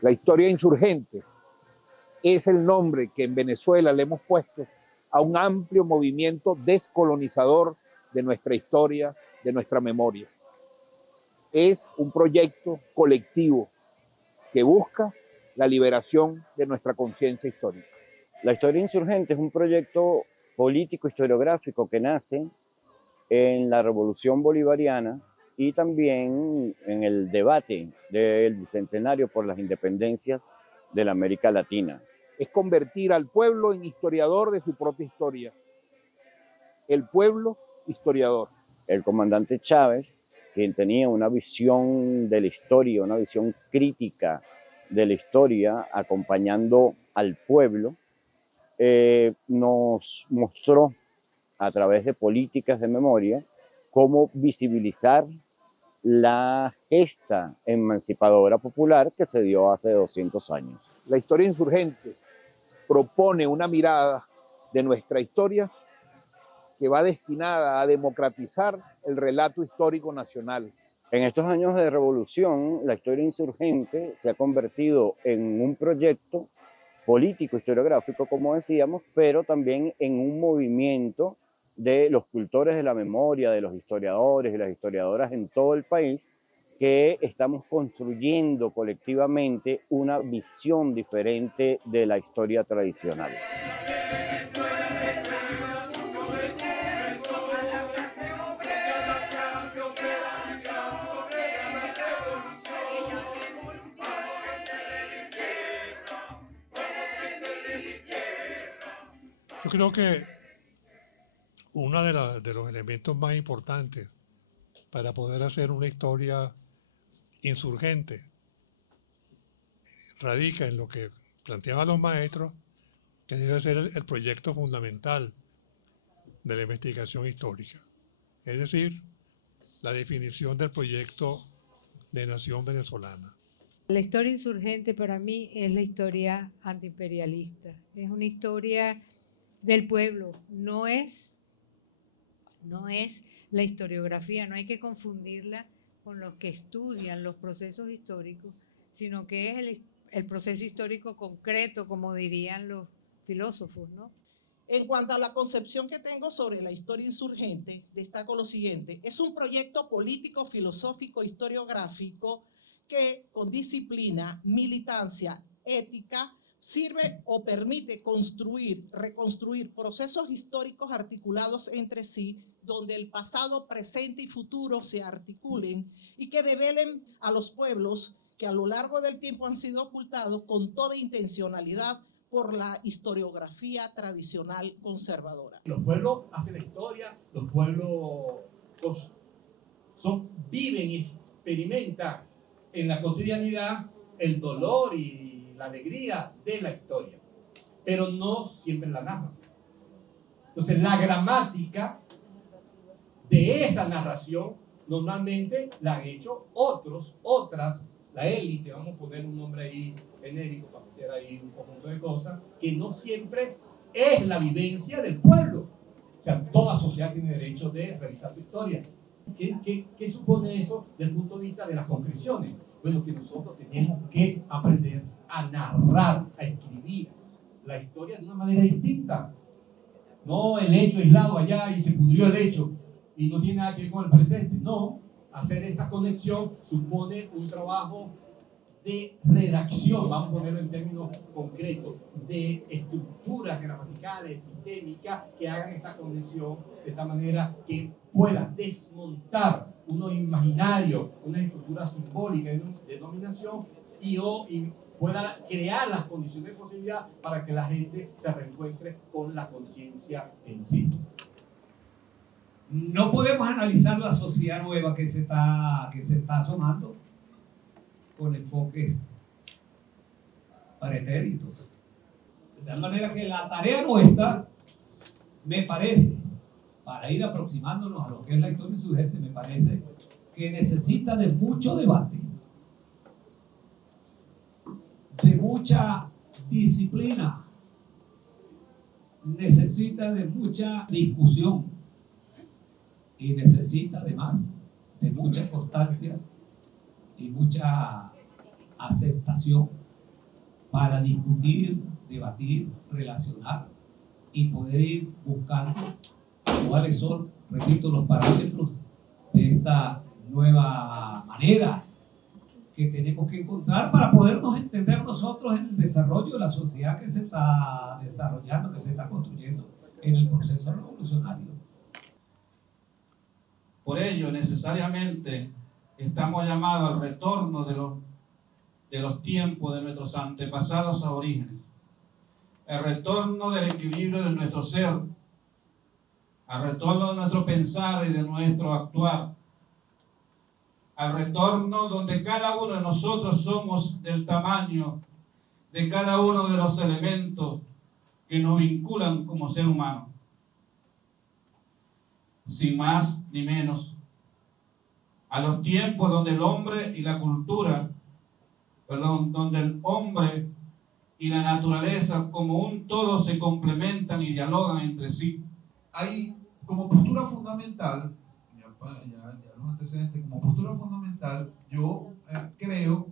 La historia insurgente es el nombre que en Venezuela le hemos puesto a un amplio movimiento descolonizador de nuestra historia, de nuestra memoria. Es un proyecto colectivo que busca la liberación de nuestra conciencia histórica. La historia insurgente es un proyecto político historiográfico que nace en la Revolución Bolivariana y también en el debate del Bicentenario por las independencias de la América Latina. Es convertir al pueblo en historiador de su propia historia. El pueblo historiador. El comandante Chávez, quien tenía una visión de la historia, una visión crítica de la historia, acompañando al pueblo, nos mostró a través de políticas de memoria cómo visibilizar la gesta emancipadora popular que se dio hace 200 años. La historia insurgente propone una mirada de nuestra historia que va destinada a democratizar el relato histórico nacional. En estos años de revolución, la historia insurgente se ha convertido en un proyecto político historiográfico, como decíamos, pero también en un movimiento de los cultores de la memoria, de los historiadores y las historiadoras en todo el país, que estamos construyendo colectivamente una visión diferente de la historia tradicional. Yo creo que uno de los elementos más importantes para poder hacer una historia insurgente radica en lo que planteaban los maestros, que debe ser el proyecto fundamental de la investigación histórica. Es decir, la definición del proyecto de nación venezolana. La historia insurgente para mí es la historia antiimperialista. Es una historia del pueblo, no es la historiografía, no hay que confundirla con los que estudian los procesos históricos, sino que es el proceso histórico concreto, como dirían los filósofos, ¿no? En cuanto a la concepción que tengo sobre la historia insurgente, destaco lo siguiente: es un proyecto político, filosófico, historiográfico que con disciplina, militancia, ética, sirve o permite reconstruir procesos históricos articulados entre sí, donde el pasado, presente y futuro se articulen y que develen a los pueblos que a lo largo del tiempo han sido ocultados con toda intencionalidad por la historiografía tradicional conservadora. Los pueblos hacen la historia, los pueblos viven y experimentan en la cotidianidad el dolor y la alegría de la historia, pero no siempre la narran. Entonces la gramática de esa narración normalmente la han hecho otras, la élite, vamos a poner un nombre ahí genérico para meter ahí un conjunto de cosas, que no siempre es la vivencia del pueblo. O sea, toda sociedad tiene derecho de realizar su historia. ¿Qué supone eso desde el punto de vista de las concreciones? Bueno, que nosotros tenemos que aprender a narrar, a escribir la historia de una manera distinta. No el hecho aislado allá y se pudrió el hecho y no tiene nada que ver con el presente. No, hacer esa conexión supone un trabajo de redacción, vamos a ponerlo en términos concretos, de estructuras gramaticales, epistémicas, que hagan esa conexión de esta manera que pueda desmontar unos imaginarios, una estructura simbólica de dominación y pueda crear las condiciones de posibilidad para que la gente se reencuentre con la conciencia en sí. No podemos analizar la sociedad nueva que se está asomando con enfoques pretéritos. De tal manera que la tarea nuestra, me parece, para ir aproximándonos a lo que es la historia insurgente, me parece que necesita de mucho debate, de mucha disciplina, necesita de mucha discusión y necesita además de mucha constancia y mucha aceptación para discutir, debatir, relacionar y poder ir buscando cuáles son, repito, los parámetros de esta nueva manera que tenemos que encontrar para podernos entender nosotros en el desarrollo de la sociedad que se está desarrollando, que se está construyendo en el proceso revolucionario. Por ello, necesariamente, estamos llamados al retorno de los tiempos de nuestros antepasados aborígenes, el retorno del equilibrio de nuestro ser, al retorno de nuestro pensar y de nuestro actuar, al retorno donde cada uno de nosotros somos del tamaño de cada uno de los elementos que nos vinculan como ser humano. Sin más ni menos, a los tiempos donde el hombre y la cultura, donde el hombre y la naturaleza como un todo se complementan y dialogan entre sí. Hay como postura fundamental, ya los antecedentes, como postura fundamental, yo creo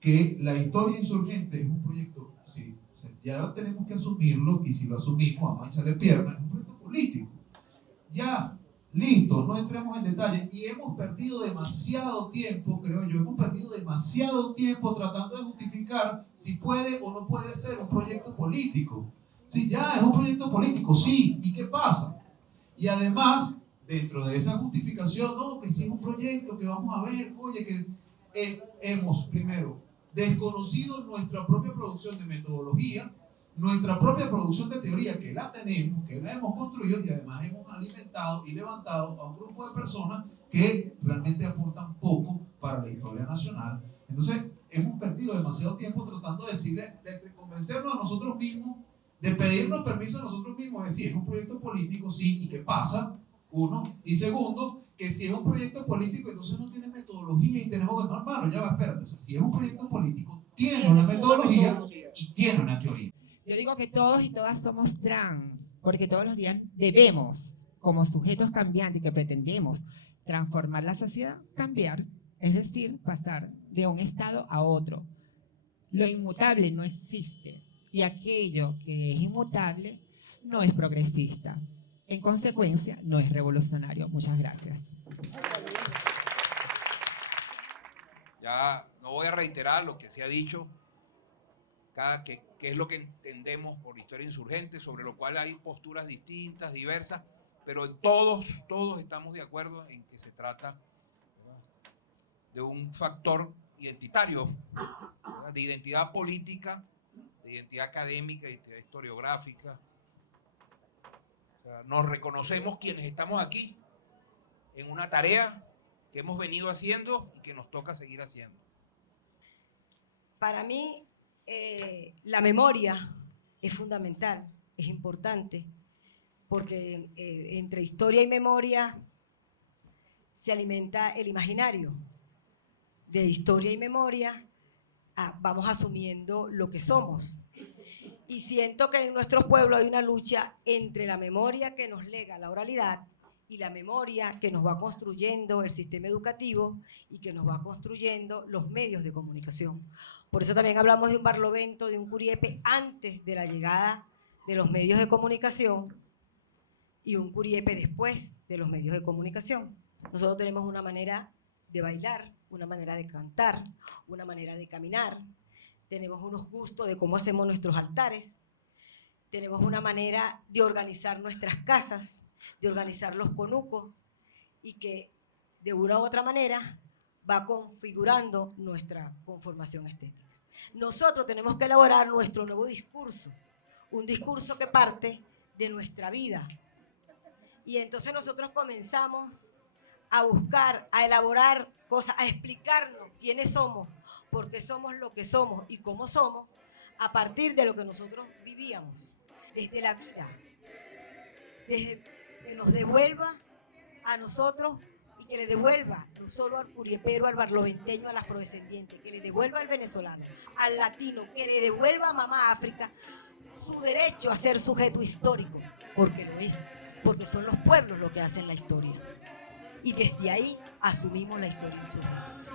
que la historia insurgente es un proyecto, sí, ya tenemos que asumirlo, y si lo asumimos, vamos a echarle piernas, es un proyecto político. Ya, listo, no entremos en detalle, y hemos perdido demasiado tiempo, creo yo, hemos perdido demasiado tiempo tratando de justificar si puede o no puede ser un proyecto político. Sí, ya es un proyecto político, sí, ¿y qué pasa? Y además, dentro de esa justificación, no, que si es un proyecto, que vamos a ver, oye, que hemos, primero, desconocido nuestra propia producción de metodología, nuestra propia producción de teoría, que la tenemos, que la hemos construido, y además hemos alimentado y levantado a un grupo de personas que realmente aportan poco para la historia nacional. Entonces, hemos perdido demasiado tiempo tratando de decirle, de convencernos a nosotros mismos, de pedirnos permiso a nosotros mismos, de decir, es un proyecto político, sí, ¿y qué pasa? Uno. Y segundo, que si es un proyecto político, entonces no tiene metodología y tenemos que, no, hermano, ya va, espérate, si es un proyecto político, tiene una metodología y tiene una teoría. Yo digo que todos y todas somos trans, porque todos los días debemos, como sujetos cambiantes que pretendemos transformar la sociedad, cambiar, es decir, pasar de un estado a otro. Lo inmutable no existe, y aquello que es inmutable no es progresista. En consecuencia, no es revolucionario. Muchas gracias. Ya no voy a reiterar lo que se ha dicho, que es lo que entendemos por historia insurgente, sobre lo cual hay posturas distintas, diversas, pero todos estamos de acuerdo en que se trata de un factor identitario, de identidad política, de identidad académica, de identidad historiográfica. O sea, nos reconocemos quienes estamos aquí en una tarea que hemos venido haciendo y que nos toca seguir haciendo. Para mí, la memoria es fundamental, es importante, porque entre historia y memoria se alimenta el imaginario. De historia y memoria vamos asumiendo lo que somos. Y siento que en nuestros pueblos hay una lucha entre la memoria que nos lega la oralidad y la memoria que nos va construyendo el sistema educativo y que nos va construyendo los medios de comunicación. Por eso también hablamos de un Barlovento, de un Curiepe antes de la llegada de los medios de comunicación y un Curiepe después de los medios de comunicación. Nosotros tenemos una manera de bailar, una manera de cantar, una manera de caminar, tenemos unos gustos de cómo hacemos nuestros altares, tenemos una manera de organizar nuestras casas, de organizar los conucos, y que de una u otra manera va configurando nuestra conformación estética. Nosotros tenemos que elaborar nuestro nuevo discurso, un discurso que parte de nuestra vida. Y entonces nosotros comenzamos a buscar, a elaborar cosas, a explicarnos quiénes somos, por qué somos lo que somos y cómo somos, a partir de lo que nosotros vivíamos, desde la vida, desde que nos devuelva a nosotros y que le devuelva no solo al curiepero, al barloventeño, al afrodescendiente, que le devuelva al venezolano, al latino, que le devuelva a mamá África su derecho a ser sujeto histórico, porque lo es, porque son los pueblos los que hacen la historia. Y desde ahí asumimos la historia insurgente.